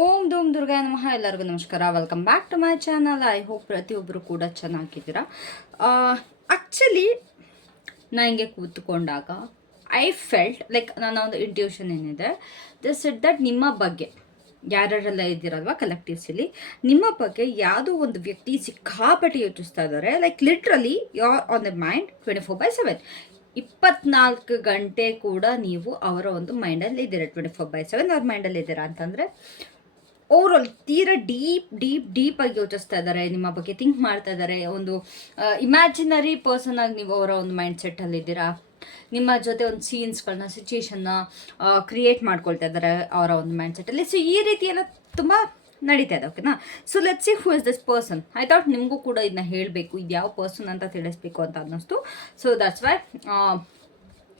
ಓಂ ಧೂಮ್ ದುರ್ಗಾಯ ನಮಃ. ಎಲ್ಲರಿಗೂ ನಮಸ್ಕಾರ. Welcome back to my channel. I hope ಪ್ರತಿಯೊಬ್ಬರು ಕೂಡ ಚೆನ್ನಾಗಿದ್ದೀರಾ. ಆ್ಯಕ್ಚುಲಿ ನಾ ಹಿಂಗೆ ಕೂತ್ಕೊಂಡಾಗ ಐ ಫೆಲ್ಟ್ ಲೈಕ್ ನನ್ನ ಒಂದು ಇಂಟ್ಯೂಷನ್ ಏನಿದೆ, ದಿಸ್ ಇಟ್ ದಟ್ ನಿಮ್ಮ ಬಗ್ಗೆ ಯಾರ್ಯಾರೆಲ್ಲ ಇದ್ದೀರಲ್ವ ಕಲೆಕ್ಟಿವ್ಸಲ್ಲಿ, ನಿಮ್ಮ ಬಗ್ಗೆ ಯಾವುದೋ ಒಂದು ವ್ಯಕ್ತಿ ಸಿಕ್ಕಾಪಟ್ಟೆ ಯೋಚಿಸ್ತಾ ಇದ್ದಾರೆ. Like literally you are on the mind 24/7. 24 ಗಂಟೆ ಕೂಡ ನೀವು ಅವರ ಒಂದು ಮೈಂಡಲ್ಲಿ ಇದ್ದೀರಾ. 24/7 ಅವ್ರ ಮೈಂಡಲ್ಲಿ ಇದ್ದೀರಾ ಅಂತಂದರೆ ಓವರಾಲ್ ತೀರಾ ಡೀಪ್ ಆಗಿ ಯೋಚಿಸ್ತಾ ಇದ್ದಾರೆ, ನಿಮ್ಮ ಬಗ್ಗೆ ಥಿಂಕ್ ಮಾಡ್ತಾ ಇದ್ದಾರೆ. ಒಂದು ಇಮ್ಯಾಜಿನರಿ ಪರ್ಸನ್ ಆಗಿ ನೀವು ಅವರ ಒಂದು ಮೈಂಡ್ ಸೆಟ್ಟಲ್ಲಿ ಇದ್ದೀರಾ. ನಿಮ್ಮ ಜೊತೆ ಒಂದು ಸೀನ್ಸ್ಗಳನ್ನ ಸಿಚುಯೇಷನ್ನ ಕ್ರಿಯೇಟ್ ಮಾಡ್ಕೊಳ್ತಾ ಇದ್ದಾರೆ ಅವರ ಒಂದು ಮೈಂಡ್ ಸೆಟ್ಟಲ್ಲಿ. ಸೊ ಈ ರೀತಿ ಎಲ್ಲ ತುಂಬ ನಡೀತಾ ಇದೆ. ಓಕೆನಾ? So let's see who is this person. I thought ನಿಮಗೂ ಕೂಡ ಇದನ್ನ ಹೇಳಬೇಕು, ಇದು ಯಾವ ಪರ್ಸನ್ ಅಂತ ತಿಳಿಸ್ಬೇಕು ಅಂತ ಅನ್ನಿಸ್ತು. ಸೊ ದಟ್ಸ್ ವೈ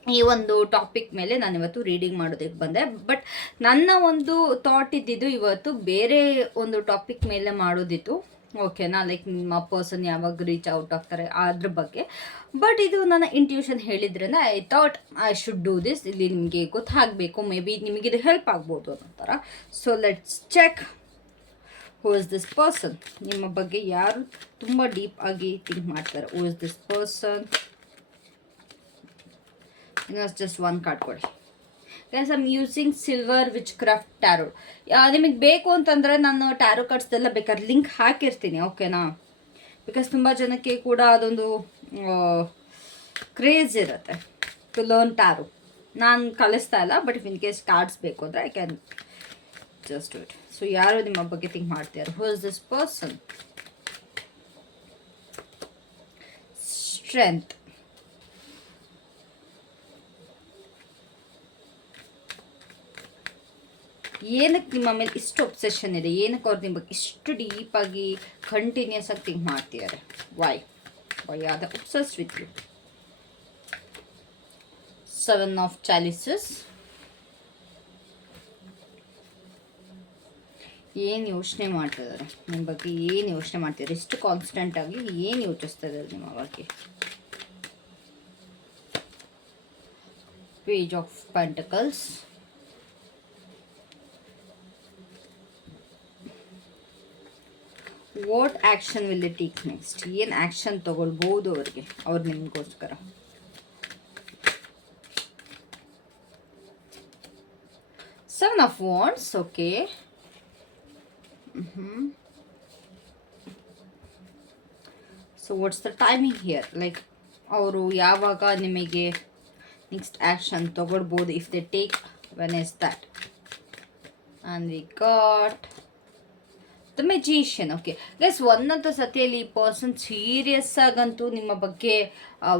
ಈ ಒಂದು ಟಾಪಿಕ್ ಮೇಲೆ ನಾನು ಇವತ್ತು ರೀಡಿಂಗ್ ಮಾಡೋದಕ್ಕೆ ಬಂದೆ. ಬಟ್ ನನ್ನ ಒಂದು ಥಾಟ್ ಇದ್ದಿದ್ದು ಇವತ್ತು ಬೇರೆ ಒಂದು ಟಾಪಿಕ್ ಮೇಲೆ ಮಾಡೋದಿತ್ತು. ಓಕೆನಾ? ಲೈಕ್ ನಿಮ್ಮ ಪರ್ಸನ್ ಯಾವಾಗ ರೀಚ್ ಔಟ್ ಆಗ್ತಾರೆ ಅದ್ರ ಬಗ್ಗೆ. ಬಟ್ ಇದು ನನ್ನ ಇಂಟ್ಯೂಷನ್ ಹೇಳಿದ್ರಿಂದ I thought I should do this. ಇಲ್ಲಿ ನಿಮಗೆ ಗೊತ್ತಾಗಬೇಕು, ಮೇ ಬಿ ನಿಮಗಿದು ಹೆಲ್ಪ್ ಆಗ್ಬೋದು ಅನ್ನೋ ಥರ. So let's check who is this person. ನಿಮ್ಮ ಬಗ್ಗೆ ಯಾರು ತುಂಬ ಡೀಪ್ ಆಗಿ ಥಿಂಕ್ ಮಾಡ್ತಾರೆ. Who is this person. Just one card ಕೊಡಿ. Guys, I am using Silver Witchcraft Tarot. ನಿಮಗೆ ಬೇಕು ಅಂತಂದರೆ ನಾನು ಟ್ಯಾರೋ ಕಾರ್ಡ್ಸ್ದೆಲ್ಲ ಬೇಕಾದ್ರೆ ಲಿಂಕ್ ಹಾಕಿರ್ತೀನಿ. ಓಕೆನಾ? ಬಿಕಾಸ್ ತುಂಬ ಜನಕ್ಕೆ ಕೂಡ ಅದೊಂದು ಕ್ರೇಜ್ ಇರುತ್ತೆ ಟು ಲರ್ನ್ ಟ್ಯಾರೋ. ನಾನು ಕಲಿಸ್ತಾ ಇಲ್ಲ, ಬಟ್ ಇನ್ ಕೇಸ್ ಕಾರ್ಡ್ಸ್ ಬೇಕು ಅಂದರೆ I can just do it. So ಯಾರು ನಿಮ್ಮ ಬಗ್ಗೆ ಥಿಂಕ್ ಮಾಡ್ತಾರೆ? Who is this person? Strength. ಏನಕ್ಕೆ ನಿಮ್ಮ ಮೇಲೆ ಇಷ್ಟು ಒಬ್ಸೆಷನ್ ಇದೆ? ಏನಕ್ಕೆ ಅವ್ರು ನಿಮ್ಮ ಬಗ್ಗೆ ಇಷ್ಟು ಡೀಪಾಗಿ ಕಂಟಿನ್ಯೂಸ್ ಆಗಿ ಥಿಂಕ್ ಮಾಡ್ತಿದ್ದಾರೆ? Why are they obsessed with you? 7 of chalices. ಏನು ಯೋಚನೆ ಮಾಡ್ತಿದ್ದಾರೆ ನಿಮ್ಮ ಬಗ್ಗೆ? ಏನು ಯೋಚನೆ ಮಾಡ್ತಿದ್ದಾರೆ? ಇಷ್ಟು ಕಾನ್ಸ್ಟೆಂಟ್ ಆಗಿ ಏನು ಯೋಚಿಸ್ತಾ ಇದ್ದಾರೆ ನಿಮ್ಮ ಬಗ್ಗೆ? Page of pentacles. What action will they take next? ಏನು ಆ್ಯಕ್ಷನ್ ತೊಗೊಳ್ಬೋದು ಅವ್ರು ನಿಮಗೋಸ್ಕರ? Seven of wands. Okay. So what's the timing here? Like ಅವರು ಯಾವಾಗ ನಿಮಗೆ ನೆಕ್ಸ್ಟ್ ಆ್ಯಕ್ಷನ್ ತೊಗೊಳ್ಬೋದು? If they take, when is that? And we got the magician. Okay guys, ಒಂದಂತೂ ಸತಿಯಲ್ಲಿ ಈ ಪರ್ಸನ್ ಸೀರಿಯಸ್ ಆಗಂತೂ ನಿಮ್ಮ ಬಗ್ಗೆ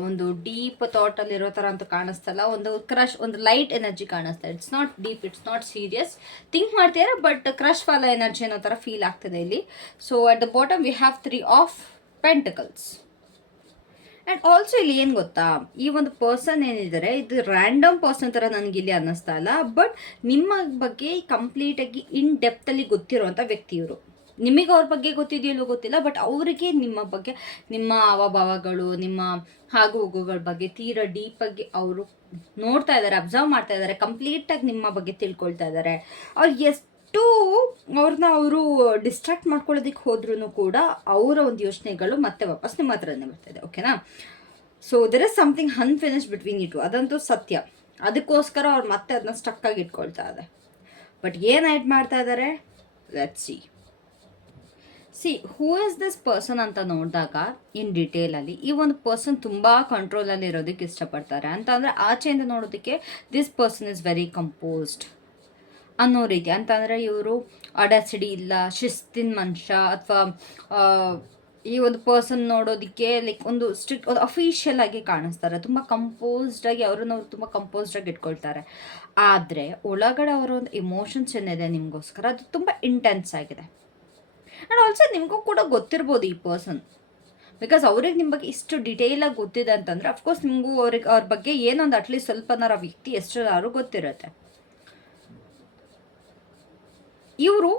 ಒಂದು ಡೀಪ್ ಥಾಟಲ್ಲಿರೋ ಥರ ಅಂತೂ ಕಾಣಿಸ್ತಲ್ಲ. ಒಂದು ಕ್ರಶ್, ಒಂದು ಲೈಟ್ ಎನರ್ಜಿ ಕಾಣಿಸ್ತಾ. It's not deep, it's not serious. Think ಮಾಡ್ತೀರಾ, ಬಟ್ ಕ್ರಶ್ ಫಾಲೋ ಎನರ್ಜಿ ಅನ್ನೋ ಥರ ಫೀಲ್ ಆಗ್ತದೆ ಇಲ್ಲಿ. So at the bottom we have 3 of pentacles. And also ಇಲ್ಲಿ ಏನು ಗೊತ್ತಾ, ಈ ಒಂದು ಪರ್ಸನ್ ಏನಿದ್ದಾರೆ ಇದು ರ್ಯಾಂಡಮ್ ಪರ್ಸನ್ ಥರ ನನಗಿಲ್ಲಿ ಅನ್ನಿಸ್ತಾ ಇಲ್ಲ. ಬಟ್ ನಿಮ್ಮ ಬಗ್ಗೆ ಕಂಪ್ಲೀಟಾಗಿ ಇನ್ ಡೆಪ್ತಲ್ಲಿ ಗೊತ್ತಿರೋವಂಥ ವ್ಯಕ್ತಿ ಇವರು. ನಿಮಗೆ ಅವ್ರ ಬಗ್ಗೆ ಗೊತ್ತಿದೆಯಲ್ಲೋ ಗೊತ್ತಿಲ್ಲ, ಬಟ್ ಅವರಿಗೆ ನಿಮ್ಮ ಬಗ್ಗೆ, ನಿಮ್ಮ ಹಾವಭಾವಗಳು, ನಿಮ್ಮ ಆಗು ಹೋಗುಗಳ ಬಗ್ಗೆ ತೀರಾ ಡೀಪಾಗಿ ಅವರು ನೋಡ್ತಾ ಇದ್ದಾರೆ, ಅಬ್ಸರ್ವ್ ಮಾಡ್ತಾ ಇದ್ದಾರೆ, ಕಂಪ್ಲೀಟಾಗಿ ನಿಮ್ಮ ಬಗ್ಗೆ ತಿಳ್ಕೊಳ್ತಾ ಇದ್ದಾರೆ. ಅವ್ರು ಎಷ್ಟು ಅವ್ರನ್ನ ಅವರು ಡಿಸ್ಟ್ರಾಕ್ಟ್ ಮಾಡ್ಕೊಳ್ಳೋದಕ್ಕೆ ಹೋದ್ರೂ ಕೂಡ ಅವರ ಒಂದು ಯೋಚನೆಗಳು ಮತ್ತೆ ವಾಪಸ್ ನಿಮ್ಮ ಹತ್ರನೇ ಬರ್ತಾಯಿದೆ. ಓಕೆನಾ? So there is something unfinished between you two. ಅದಂತೂ ಸತ್ಯ. ಅದಕ್ಕೋಸ್ಕರ ಅವ್ರು ಮತ್ತೆ ಅದನ್ನ ಸ್ಟಕ್ಕಾಗಿ ಇಟ್ಕೊಳ್ತಾ ಇದೆ. ಬಟ್ ಏನು ಆ್ಯಡ್ ಮಾಡ್ತಾ ಇದ್ದಾರೆ? Let's see who is this person ಅಂತ ನೋಡಿದಾಗ ಇನ್ ಡಿಟೇಲಲ್ಲಿ ಈ ಒಂದು ಪರ್ಸನ್ ತುಂಬ ಕಂಟ್ರೋಲಲ್ಲಿ ಇರೋದಕ್ಕೆ ಇಷ್ಟಪಡ್ತಾರೆ. ಅಂತ ಅಂದರೆ ಆಚೆಯಿಂದ ನೋಡೋದಕ್ಕೆ this person is very composed ಅನ್ನೋ ರೀತಿ. ಅಂತಂದರೆ ಇವರು ಅಡಸಿಡಿ ಇಲ್ಲ, ಶಿಸ್ತಿನ ಮನುಷ್ಯ, ಅಥವಾ ಈ ಒಂದು ಪರ್ಸನ್ ನೋಡೋದಕ್ಕೆ ಲೈಕ್ ಒಂದು ಸ್ಟ್ರಿಕ್ಟ್, ಒಂದು ಅಫಿಷಿಯಲ್ ಆಗಿ ಕಾಣಿಸ್ತಾರೆ. ತುಂಬ ಕಂಪೋಸ್ಡಾಗಿ ಅವ್ರನ್ನ ತುಂಬ ಕಂಪೋಸ್ಡಾಗಿ ಇಟ್ಕೊಳ್ತಾರೆ. ಆದರೆ ಒಳಗಡೆ ಅವರ ಒಂದು ಇಮೋಷನ್ಸ್ ಏನಿದೆ ನಿಮಗೋಸ್ಕರ, ಅದು ತುಂಬ ಇಂಟೆನ್ಸ್ ಆಗಿದೆ. ಆ್ಯಂಡ್ ಆಲ್ಸೋ ನಿಮಗೂ ಕೂಡ ಗೊತ್ತಿರ್ಬೋದು ಈ ಪರ್ಸನ್, ಬಿಕಾಸ್ ಅವ್ರಿಗೆ ನಿಮ್ಮ ಬಗ್ಗೆ ಇಷ್ಟು ಡಿಟೇಲಾಗಿ ಗೊತ್ತಿದೆ ಅಂತಂದರೆ ಅಫ್ಕೋರ್ಸ್ ನಿಮಗೂ ಅವ್ರ ಬಗ್ಗೆ ಏನೊಂದು ಅಟ್ಲೀಸ್ಟ್ ಸ್ವಲ್ಪನಾರ ವ್ಯಕ್ತಿ ಎಷ್ಟು ಯಾರು ಗೊತ್ತಿರುತ್ತೆ. ಇವರು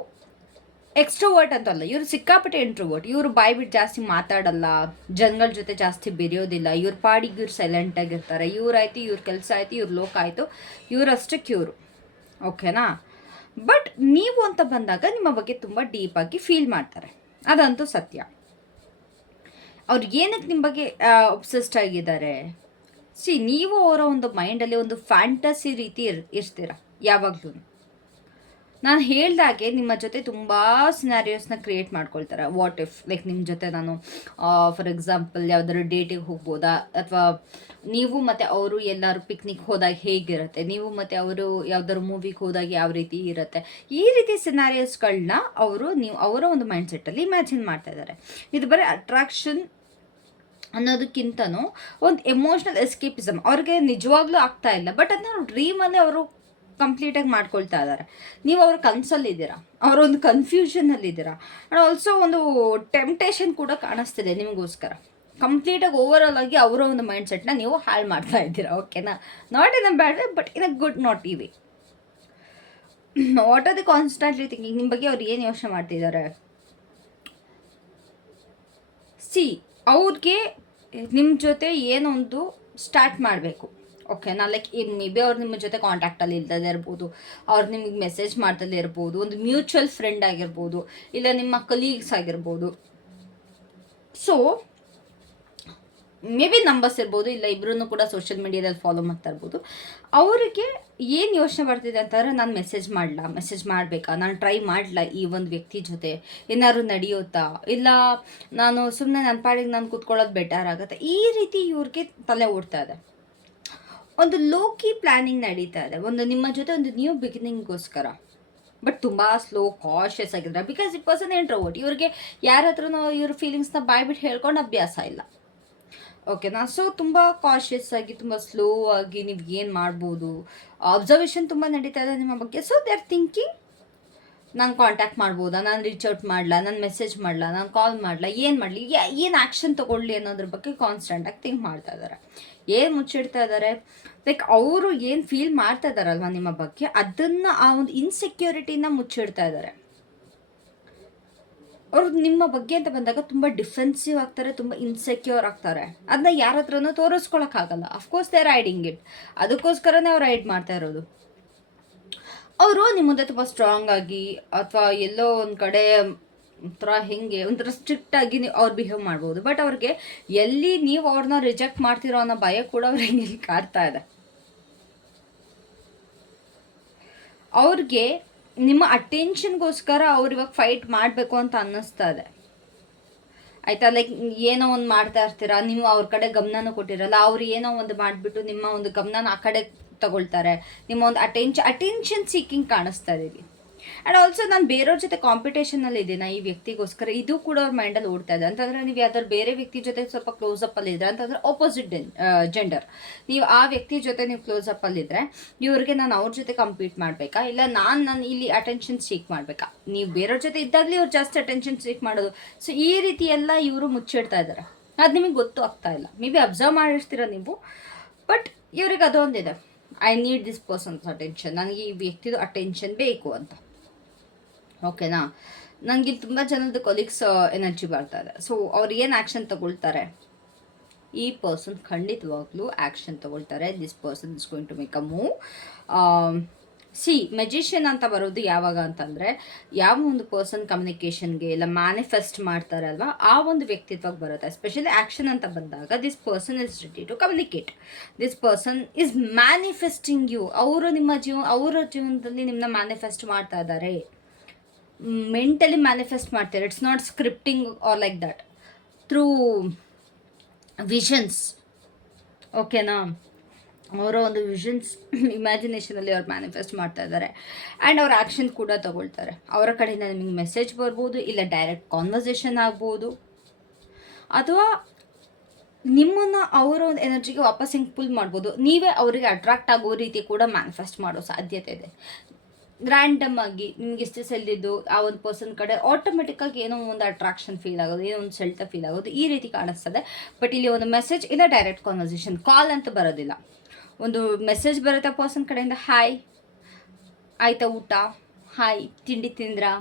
ಎಕ್ಸ್ಟ್ರೋವರ್ಟ್ ಅಂತಲ್ಲ, ಇವರು ಸಿಕ್ಕಾಪಟ್ಟೆ ಇಂಟ್ರೋವರ್ಟ್. ಇವರು ಬಾಯ್ಬಿಟ್ಟು ಜಾಸ್ತಿ ಮಾತಾಡಲ್ಲ, ಜನಗಳ ಜೊತೆ ಜಾಸ್ತಿ ಬೆರೆಯೋದಿಲ್ಲ. ಇವ್ರ ಪಾಡಿಗೆ ಇವ್ರು ಸೈಲೆಂಟಾಗಿರ್ತಾರೆ. ಇವ್ರಾಯ್ತು, ಇವ್ರ ಕೆಲಸ ಆಯಿತು, ಇವ್ರ ಲೋಕ ಆಯಿತು, ಇವರಷ್ಟಕ್ಕೆ ಇವರು. ಓಕೆನಾ? ಬಟ್ ನೀವು ಅಂತ ಬಂದಾಗ ನಿಮ್ಮ ಬಗ್ಗೆ ತುಂಬ ಡೀಪಾಗಿ ಫೀಲ್ ಮಾಡ್ತಾರೆ, ಅದಂತೂ ಸತ್ಯ. ಅವ್ರು ಏನಕ್ಕೆ ನಿಮ್ಮ ಬಗ್ಗೆ ಒಬ್ಸೆಸ್ಡ್ ಆಗಿದ್ದಾರೆ? ನೀವು ಅವರ ಒಂದು ಮೈಂಡಲ್ಲಿ ಒಂದು ಫ್ಯಾಂಟಸಿ ರೀತಿ ಇರ್ತೀರ ಯಾವಾಗಲೂ. ನಾನು ಹೇಳ್ದಾಗೆ ನಿಮ್ಮ ಜೊತೆ ತುಂಬ ಸಿನಾರಿಯೋಸ್ನ ಕ್ರಿಯೇಟ್ ಮಾಡ್ಕೊಳ್ತಾರೆ. ವಾಟ್ ಇಫ್ ಲೈಕ್ ನಿಮ್ಮ ಜೊತೆ ನಾನು ಫಾರ್ ಎಕ್ಸಾಂಪಲ್ ಯಾವ್ದಾದ್ರು ಡೇಟಿಗೆ ಹೋಗ್ಬೋದಾ, ಅಥವಾ ನೀವು ಮತ್ತು ಅವರು ಎಲ್ಲರೂ ಪಿಕ್ನಿಕ್ ಹೋದಾಗ ಹೇಗಿರುತ್ತೆ, ನೀವು ಮತ್ತು ಅವರು ಯಾವ್ದಾದ್ರು ಮೂವಿಗೆ ಹೋದಾಗ ಯಾವ ರೀತಿ ಇರುತ್ತೆ, ಈ ರೀತಿ ಸಿನಾರಿಯೋಸ್ಗಳನ್ನ ನೀವು ಅವರ ಒಂದು ಮೈಂಡ್ಸೆಟ್ಟಲ್ಲಿ ಇಮ್ಯಾಜಿನ್ ಮಾಡ್ತಾ ಇದ್ದಾರೆ. ಇದು ಬರೀ ಅಟ್ರಾಕ್ಷನ್ ಅನ್ನೋದಕ್ಕಿಂತನೂ ಒಂದು ಎಮೋಷ್ನಲ್ ಎಸ್ಕೇಪಿಸಮ್. ಅವ್ರಿಗೆ ನಿಜವಾಗ್ಲೂ ಆಗ್ತಾ ಇಲ್ಲ, ಬಟ್ ಅದನ್ನ ಡ್ರೀಮಲ್ಲಿ ಅವರು ಕಂಪ್ಲೀಟಾಗಿ ಮಾಡ್ಕೊಳ್ತಾ ಇದ್ದಾರೆ. ನೀವು ಅವ್ರ ಕನಸಲ್ಲಿದ್ದೀರಾ, ಅವರೊಂದು ಕನ್ಫ್ಯೂಷನಲ್ಲಿದ್ದೀರಾ, ಆ್ಯಂಡ್ ಆಲ್ಸೋ ಒಂದು ಟೆಂಪ್ಟೇಷನ್ ಕೂಡ ಕಾಣಿಸ್ತಿದೆ ನಿಮಗೋಸ್ಕರ. ಕಂಪ್ಲೀಟಾಗಿ ಓವರಾಲ್ ಆಗಿ ಅವರ ಒಂದು ಮೈಂಡ್ ಸೆಟ್ನ ನೀವು ಹಾಳು ಮಾಡ್ತಾ ಇದ್ದೀರಾ. ಓಕೆನಾ? Not in a bad way, but in a good not ಈ way. What are the constantly thinking? ನಿಮ್ಮ ಬಗ್ಗೆ ಅವ್ರು ಏನು ಯೋಚನೆ ಮಾಡ್ತಿದ್ದಾರೆ? ಅವ್ರಿಗೆ ನಿಮ್ಮ ಜೊತೆ ಏನೊಂದು ಸ್ಟಾರ್ಟ್ ಮಾಡಬೇಕು. ಓಕೆನಾ? ಲೈಕ್ ಮೇ ಬಿ ಅವ್ರು ನಿಮ್ಮ ಜೊತೆ ಕಾಂಟ್ಯಾಕ್ಟಲ್ಲಿ ಇಲ್ದಲೇ ಇರ್ಬೋದು, ಅವ್ರು ನಿಮಗೆ ಮೆಸೇಜ್ ಮಾಡ್ದಲೇ ಇರ್ಬೋದು, ಒಂದು ಮ್ಯೂಚುವಲ್ ಫ್ರೆಂಡ್ ಆಗಿರ್ಬೋದು, ಇಲ್ಲ ನಿಮ್ಮ ಕಲೀಗ್ಸ್ ಆಗಿರ್ಬೋದು. ಸೊ ಮೇ ಬಿ ನಂಬರ್ಸ್ ಇರ್ಬೋದು, ಇಲ್ಲ ಇಬ್ಬರೂ ಕೂಡ ಸೋಷಿಯಲ್ ಮೀಡಿಯಾದಲ್ಲಿ ಫಾಲೋ ಮಾಡ್ತಾ ಇರ್ಬೋದು. ಅವರಿಗೆ ಏನು ಯೋಚನೆ ಬರ್ತಿದೆ ಅಂತಂದರೆ, ನಾನು ಮೆಸೇಜ್ ಮಾಡಬೇಕಾ, ನಾನು ಟ್ರೈ ಮಾಡಲ ಈ ಒಂದು ವ್ಯಕ್ತಿ ಜೊತೆ, ಏನಾದ್ರು ನಡೆಯುತ್ತಾ, ಇಲ್ಲ ನಾನು ಸುಮ್ಮನೆ ನನ್ನ ಪಾಡಿಗೆ ನಾನು ಕೂತ್ಕೊಳ್ಳೋದು ಬೆಟರ್ ಆಗುತ್ತೆ. ಈ ರೀತಿ ಇವ್ರಿಗೆ ತಲೆ ಓಡ್ತಾ ಇದೆ. ಒಂದು ಲೋಕಿ ಪ್ಲ್ಯಾನಿಂಗ್ ನಡೀತಾ ಇದೆ, ಒಂದು ನಿಮ್ಮ ಜೊತೆ ಒಂದು ನ್ಯೂ ಬಿಗಿನಿಂಗ್ಗೋಸ್ಕರ. ಬಟ್ ತುಂಬ ಸ್ಲೋ ಕಾಷಿಯಸ್ ಆಗಿದ್ದಾರೆ, ಬಿಕಾಸ್ ಈ ಪರ್ಸನ್ ಇಂಟ್ರೋವರ್ಟ್. ಇವ್ರಿಗೆ ಯಾರ ಹತ್ರನೂ ಇವ್ರ ಫೀಲಿಂಗ್ಸ್ನ ಬಾಯ್ಬಿಟ್ಟು ಹೇಳ್ಕೊಂಡು ಅಭ್ಯಾಸ ಇಲ್ಲ. ಓಕೆನಾ? ಸೊ ತುಂಬ ಕಾಷಿಯಸ್ ಆಗಿ, ತುಂಬ ಸ್ಲೋ ಆಗಿ ನೀವು ಏನು ಮಾಡ್ಬೋದು, ಅಬ್ಸರ್ವೇಷನ್ ತುಂಬ ನಡೀತಾ ಇದೆ ನಿಮ್ಮ ಬಗ್ಗೆ. ಸೊ ದೇ ಆರ್ ಥಿಂಕಿಂಗ್, ನಾನು ಕಾಂಟ್ಯಾಕ್ಟ್ ಮಾಡ್ಬೋದಾ, ನಾನು ರೀಚ್ ಔಟ್ ಮಾಡಲ, ನಾನು ಮೆಸೇಜ್ ಮಾಡಲ, ನಾನು ಕಾಲ್ ಮಾಡಲ, ಏನು ಮಾಡಲಿ, ಏನು ಆ್ಯಕ್ಷನ್ ತೊಗೊಳ್ಳಿ ಅನ್ನೋದ್ರ ಬಗ್ಗೆ ಕಾನ್ಸ್ಟೆಂಟಾಗಿ ಥಿಂಕ್ ಮಾಡ್ತಾ ಇದ್ದಾರೆ. ಏನು ಮುಚ್ಚಿಡ್ತಾ ಇದ್ದಾರೆ? ಲೈಕ್ ಅವರು ಏನು ಫೀಲ್ ಮಾಡ್ತಾ ಇದ್ದಾರಲ್ವ ನಿಮ್ಮ ಬಗ್ಗೆ, ಅದನ್ನು, ಆ ಒಂದು ಇನ್ಸೆಕ್ಯೂರಿಟಿನ ಮುಚ್ಚಿಡ್ತಾ ಇದ್ದಾರೆ. ಅವರು ನಿಮ್ಮ ಬಗ್ಗೆ ಅಂತ ಬಂದಾಗ ತುಂಬ ಡಿಫೆನ್ಸಿವ್ ಆಗ್ತಾರೆ, ತುಂಬ ಇನ್ಸೆಕ್ಯೂರ್ ಆಗ್ತಾರೆ. ಅದನ್ನ ಯಾರ ಹತ್ರನೂ ತೋರಿಸ್ಕೊಳಕ್ಕಾಗಲ್ಲ. Of course they are hiding it. ಅದಕ್ಕೋಸ್ಕರನೇ ಅವ್ರು ಹೈಡ್ ಮಾಡ್ತಾ ಇರೋದು. ಅವರು ನಿಮ್ಮ ಮುಂದೆ ತುಂಬ ಸ್ಟ್ರಾಂಗ್ ಆಗಿ, ಅಥವಾ ಎಲ್ಲೋ ಒಂದು ಕಡೆ ಒಂಥರ ಒಂಥರ ಸ್ಟ್ರಿಕ್ಟ್ ಆಗಿ ಅವ್ರು ಬಿಹೇವ್ ಮಾಡ್ಬೋದು. ಬಟ್ ಅವ್ರಿಗೆ ಎಲ್ಲಿ ನೀವು ಅವ್ರನ್ನ ರಿಜೆಕ್ಟ್ ಮಾಡ್ತಿರೋ ಅನ್ನೋ ಭಯ ಕೂಡ ಅವ್ರಿಗೆ ಇಲ್ಲಿ ಕಾಡ್ತಾ ಇದೆ. ಅವ್ರಿಗೆ ನಿಮ್ಮ ಅಟೆನ್ಷನ್ಗೋಸ್ಕರ ಅವ್ರು ಇವಾಗ ಫೈಟ್ ಮಾಡಬೇಕು ಅಂತ ಅನ್ನಿಸ್ತಾ ಇದೆ, ಆಯಿತಾ? ಲೈಕ್ ಏನೋ ಒಂದು ಮಾಡ್ತಾ ಇರ್ತೀರಾ, ನೀವು ಅವ್ರ ಕಡೆ ಗಮನನೂ ಕೊಟ್ಟಿರಲ್ಲ, ಅವ್ರು ಏನೋ ಒಂದು ಮಾಡಿಬಿಟ್ಟು ನಿಮ್ಮ ಒಂದು ಗಮನನ ಆ ಕಡೆ ತಗೊಳ್ತಾರೆ. ನಿಮ್ಮ ಒಂದು ಅಟೆನ್ಷನ್ ಸೀಕಿಂಗ್ ಕಾಣಿಸ್ತಾ ಇದೆ. ಆ್ಯಂಡ್ ಆಲ್ಸೋ ನಾನು ಬೇರೆಯವ್ರ ಜೊತೆ ಕಾಂಪಿಟೇಷನಲ್ಲಿ ಇದ್ದೀನ ಈ ವ್ಯಕ್ತಿಗೋಸ್ಕರ, ಇದು ಕೂಡ ಅವ್ರ ಮೈಂಡಲ್ಲಿ ಓಡ್ತಾ ಇದೆ. ಅಂತಂದರೆ ನೀವು ಯಾವ್ದಾದ್ರು ಬೇರೆ ವ್ಯಕ್ತಿ ಜೊತೆ ಸ್ವಲ್ಪ ಕ್ಲೋಸಪ್ಪಲ್ಲಿದ್ದರೆ, ಅಂತಂದರೆ ಆಪೋಸಿಟ್ ಜೆಂಡರ್, ನೀವು ಆ ವ್ಯಕ್ತಿ ಜೊತೆ ನೀವು ಕ್ಲೋಸಪ್ಪಲ್ಲಿದ್ದರೆ, ಇವ್ರಿಗೆ ನಾನು ಅವ್ರ ಜೊತೆ ಕಂಪೀಟ್ ಮಾಡಬೇಕಾ, ಇಲ್ಲ ನಾನು ಇಲ್ಲಿ ಅಟೆನ್ಷನ್ ಸೀಕ್ ಮಾಡಬೇಕಾ? ನೀವು ಬೇರೆಯವ್ರ ಜೊತೆ ಇದ್ದಾಗಲೇ ಇವ್ರು ಜಾಸ್ತಿ ಅಟೆನ್ಷನ್ ಸೀಕ್ ಮಾಡೋದು. ಸೊ ಈ ರೀತಿ ಎಲ್ಲ ಇವರು ಮುಚ್ಚಿಡ್ತಾ ಇದ್ದಾರೆ. ಅದು ನಿಮಗೆ ಗೊತ್ತು ಆಗ್ತಾ ಇಲ್ಲ. ಮೇ ಬಿ ಅಬ್ಸರ್ವ್ ಮಾಡಿರ್ತೀರ ನೀವು, ಬಟ್ ಇವ್ರಿಗೆ ಅದೊಂದಿದೆ, I need this person's attention, ನನಗೆ ಈ ವ್ಯಕ್ತಿದು ಅಟೆನ್ಷನ್ ಬೇಕು ಅಂತ. ಓಕೆನಾ? ನನಗೆ ಇಲ್ಲಿ ತುಂಬ ಜನದ ಕೊಲೀಗ್ಸ್ ಎನರ್ಜಿ ಬರ್ತಾ ಇದೆ. ಸೊ ಅವ್ರು ಏನು ಆ್ಯಕ್ಷನ್ ತಗೊಳ್ತಾರೆ? ಈ ಪರ್ಸನ್ ಖಂಡಿತವಾಗ್ಲೂ ಆ್ಯಕ್ಷನ್ ತಗೊಳ್ತಾರೆ. This person is going to make a move. Magician ಅಂತ ಬರೋದು ಯಾವಾಗ ಅಂತಂದರೆ, ಯಾವ ಒಂದು ಪರ್ಸನ್ ಕಮ್ಯುನಿಕೇಷನ್ಗೆ ಇಲ್ಲ ಮ್ಯಾನಿಫೆಸ್ಟ್ ಮಾಡ್ತಾರೆ ಅಲ್ವಾ, ಆ ಒಂದು ವ್ಯಕ್ತಿತ್ವಕ್ಕೆ ಬರುತ್ತೆ. ಎಸ್ಪೆಷಲಿ ಆ್ಯಕ್ಷನ್ ಅಂತ ಬಂದಾಗ, this person is ready to communicate, this person is manifesting you. ಅವರು ಅವರ ಜೀವನದಲ್ಲಿ ನಿಮ್ಮನ್ನ ಮ್ಯಾನಿಫೆಸ್ಟ್ ಮಾಡ್ತಾ ಇದ್ದಾರೆ, ಮೆಂಟಲಿ ಮ್ಯಾನಿಫೆಸ್ಟ್ ಮಾಡ್ತಾರೆ. It's not scripting or like that, through visions. ಓಕೆನಾ? ಅವರ ಒಂದು ವಿಷನ್ಸ್, ಇಮ್ಯಾಜಿನೇಷನಲ್ಲಿ ಅವ್ರು ಮ್ಯಾನಿಫೆಸ್ಟ್ ಮಾಡ್ತಾ ಇದ್ದಾರೆ. ಆ್ಯಂಡ್ ಅವ್ರ ಆ್ಯಕ್ಷನ್ ಕೂಡ ತಗೊಳ್ತಾರೆ. ಅವರ ಕಡೆಯಿಂದ ನಿಮಗೆ ಮೆಸೇಜ್ ಬರ್ಬೋದು, ಇಲ್ಲ ಡೈರೆಕ್ಟ್ ಕಾನ್ವರ್ಸೇಷನ್ ಆಗ್ಬೋದು, ಅಥವಾ ನಿಮ್ಮನ್ನು ಅವರ ಒಂದು ಎನರ್ಜಿಗೆ ವಾಪಸ್ ಹಿಂಗೆ ಪುಲ್ ಮಾಡ್ಬೋದು. ನೀವೇ ಅವರಿಗೆ ಅಟ್ರಾಕ್ಟ್ ಆಗೋ ರೀತಿ ಕೂಡ ಮ್ಯಾನಿಫೆಸ್ಟ್ ಮಾಡೋ ಸಾಧ್ಯತೆ ಇದೆ. ರ್ಯಾಂಡಮ್ ಆಗಿ ನಿಮ್ಗೆ ಎಷ್ಟು ಸೆಲ್ದಿದ್ದು ಆ ಒಂದು ಪರ್ಸನ್ ಕಡೆ ಆಟೋಮೆಟಿಕ್ಕಾಗಿ ಏನೋ ಒಂದು ಅಟ್ರಾಕ್ಷನ್ ಫೀಲ್ ಆಗೋದು, ಏನೋ ಒಂದು ಸೆಳ್ತ ಫೀಲ್ ಆಗೋದು, ಈ ರೀತಿ ಕಾಣಿಸ್ತದೆ. ಬಟ್ ಇಲ್ಲಿ ಒಂದು ಮೆಸೇಜ್ ಇಲ್ಲ ಡೈರೆಕ್ಟ್ ಕಾನ್ವರ್ಸೇಷನ್, ಕಾಲ್ ಅಂತ ಬರೋದಿಲ್ಲ. ಒಂದು ಮೆಸೇಜ್ ಬರುತ್ತೆ ಪರ್ಸನ್ ಕಡೆಯಿಂದ, ಹಾಯ್ ಆಯಿತಾ ಊಟ, ಹಾಯ್ ತಿಂಡಿ ತಿಂದ್ರಾ,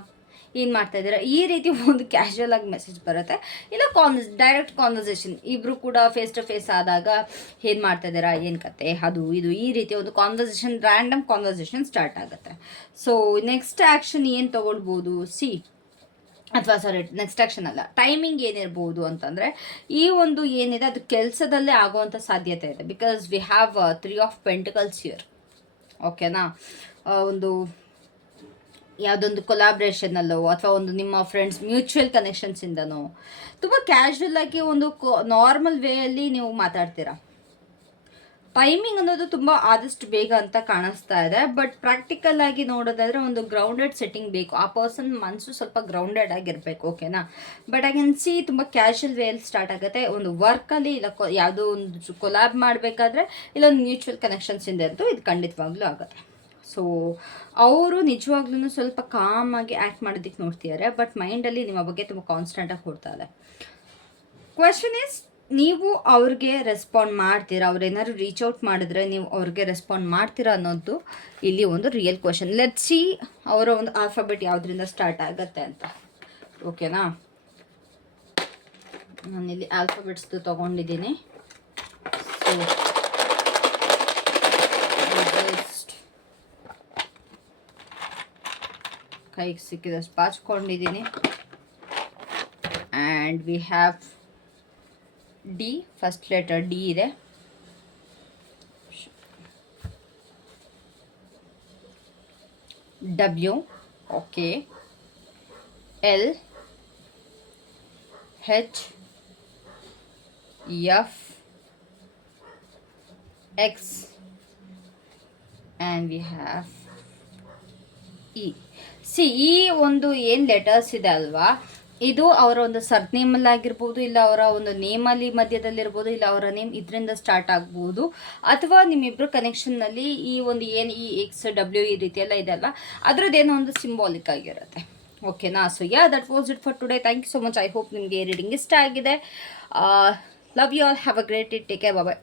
ಏನು ಮಾಡ್ತಾ ಇದ್ದೀರಾ, ಈ ರೀತಿ ಒಂದು ಕ್ಯಾಶುವಲ್ ಆಗಿ ಮೆಸೇಜ್ ಬರುತ್ತೆ. ಇಲ್ಲ ಡೈರೆಕ್ಟ್ ಕಾನ್ವರ್ಸೇಷನ್, ಇಬ್ಬರು ಕೂಡ ಫೇಸ್ ಟು ಫೇಸ್ ಆದಾಗ ಏನು ಮಾಡ್ತಾ ಇದ್ದೀರಾ, ಏನು ಕತೆ, ಅದು ಇದು ಈ ರೀತಿ ಒಂದು ಕಾನ್ವರ್ಸೇಷನ್, ರ್ಯಾಂಡಮ್ ಕಾನ್ವರ್ಸೇಷನ್ ಸ್ಟಾರ್ಟ್ ಆಗುತ್ತೆ. ಸೊ ನೆಕ್ಸ್ಟ್ ಆ್ಯಕ್ಷನ್ ಏನು ತೊಗೊಳ್ಬೋದು, ಅಥವಾ ಸಾರಿ ನೆಕ್ಸ್ಟ್ ಆ್ಯಕ್ಷನ್ ಅಲ್ಲ, ಟೈಮಿಂಗ್ ಏನಿರ್ಬೋದು ಅಂತಂದರೆ ಈ ಒಂದು ಏನಿದೆ ಅದು ಕೆಲಸದಲ್ಲೇ ಆಗುವಂಥ ಸಾಧ್ಯತೆ ಇದೆ. Because we have 3 of pentacles here. ಓಕೆನಾ, ಒಂದು ಯಾವುದೊಂದು ಕೊಲಾಬ್ರೇಷನಲ್ಲೋ ಅಥವಾ ಒಂದು ನಿಮ್ಮ ಫ್ರೆಂಡ್ಸ್ ಮ್ಯೂಚುವಲ್ ಕನೆಕ್ಷನ್ಸಿಂದನೋ ತುಂಬ ಕ್ಯಾಶುವಲ್ ಆಗಿ ಒಂದು ನಾರ್ಮಲ್ ವೇಯಲ್ಲಿ ನೀವು ಮಾತಾಡ್ತೀರಾ. ಟೈಮಿಂಗ್ ಅನ್ನೋದು ತುಂಬ ಆದಷ್ಟು ಬೇಗ ಅಂತ ಕಾಣಿಸ್ತಾ ಇದೆ. ಬಟ್ ಪ್ರಾಕ್ಟಿಕಲ್ ಆಗಿ ನೋಡೋದಾದರೆ ಒಂದು ಗ್ರೌಂಡೆಡ್ ಸೆಟ್ಟಿಂಗ್ ಬೇಕು. ಆ ಪರ್ಸನ್ ಮನಸ್ಸು ಸ್ವಲ್ಪ ಗ್ರೌಂಡೆಡ್ ಆಗಿರಬೇಕು. ಓಕೆನಾ, ಬಟ್ ಐ ಕ್ಯಾನ್ ಸಿ ತುಂಬ ಕ್ಯಾಶುವಲ್ ವೇಯಲ್ಲಿ ಸ್ಟಾರ್ಟ್ ಆಗುತ್ತೆ. ಒಂದು ವರ್ಕಲ್ಲಿ ಇಲ್ಲ ಯಾವುದೋ ಒಂದು ಕೊಲಾಬ್ ಮಾಡಬೇಕಾದ್ರೆ ಇಲ್ಲ ಒಂದು ಮ್ಯೂಚುವಲ್ ಕನೆಕ್ಷನ್ಸಿಂದ ಅಂತೂ ಇದು ಖಂಡಿತವಾಗ್ಲೂ ಆಗುತ್ತೆ. ಸೊ ಅವರು ನಿಜವಾಗ್ಲೂ ಸ್ವಲ್ಪ ಕಾಮಾಗಿ ಆ್ಯಕ್ಟ್ ಮಾಡೋದಕ್ಕೆ ನೋಡ್ತಿದ್ದಾರೆ. ಬಟ್ ಮೈಂಡಲ್ಲಿ ನಿಮ್ಮ ಬಗ್ಗೆ ತುಂಬ ಕಾನ್ಸ್ಟೆಂಟಾಗಿ ಕೊಡ್ತಾರೆ. ಕ್ವೆಶನ್ ಈಸ್, ನೀವು ಅವ್ರಿಗೆ ರೆಸ್ಪಾಂಡ್ ಮಾಡ್ತೀರಾ? ಅವ್ರೇನಾದ್ರು ರೀಚ್ ಔಟ್ ಮಾಡಿದ್ರೆ ನೀವು ಅವ್ರಿಗೆ ರೆಸ್ಪಾಂಡ್ ಮಾಡ್ತೀರಾ ಅನ್ನೋದು ಇಲ್ಲಿ ಒಂದು ರಿಯಲ್ ಕ್ವೆಶನ್. ಲೆಟ್ ಸಿ ಅವರ ಒಂದು ಆಲ್ಫಾಬೆಟ್ ಯಾವುದರಿಂದ ಸ್ಟಾರ್ಟ್ ಆಗುತ್ತೆ ಅಂತ. ಓಕೆನಾ, ನಾನಿಲ್ಲಿ ಆಲ್ಫಾಬೆಟ್ಸ್ದು ತೊಗೊಂಡಿದ್ದೀನಿ. ಸೊ ಕೈಗೆ ಸಿಕ್ಕಿದಷ್ಟು ಬಾಚ್ಕೊಂಡಿದ್ದೀನಿ. And we have D, first letter D ಇದೆ. W, okay. L, H, F, X, and we have E. ಈ ಒಂದು ಏನು ಲೆಟರ್ಸ್ ಇದೆ ಅಲ್ವಾ, ಇದು ಅವರ ಒಂದು ಸರ್ನೇಮಲ್ಲಿ ಆಗಿರ್ಬೋದು, ಇಲ್ಲ ಅವರ ಒಂದು ನೇಮಲ್ಲಿ ಮಧ್ಯದಲ್ಲಿರ್ಬೋದು, ಇಲ್ಲ ಅವರ ನೇಮ್ ಇದರಿಂದ ಸ್ಟಾರ್ಟ್ ಆಗ್ಬೋದು, ಅಥವಾ ನಿಮ್ಮಿಬ್ಬರು ಕನೆಕ್ಷನ್ನಲ್ಲಿ ಈ ಒಂದು ಏನು ಈ ಎಕ್ಸ್ ಡಬ್ಲ್ಯೂ ಈ ರೀತಿ ಎಲ್ಲ ಇದೆಲ್ಲ ಅದರದ್ದೇನೋ ಒಂದು ಸಿಂಬಾಲಿಕ್ ಆಗಿರುತ್ತೆ. ಓಕೆನಾ, so that was it for today. Thank you so much. I hope ನಿಮಗೆ ರೀಡಿಂಗ್ ಇಷ್ಟ ಆಗಿದೆ. Love you all. Have a great day. Take care. Bye.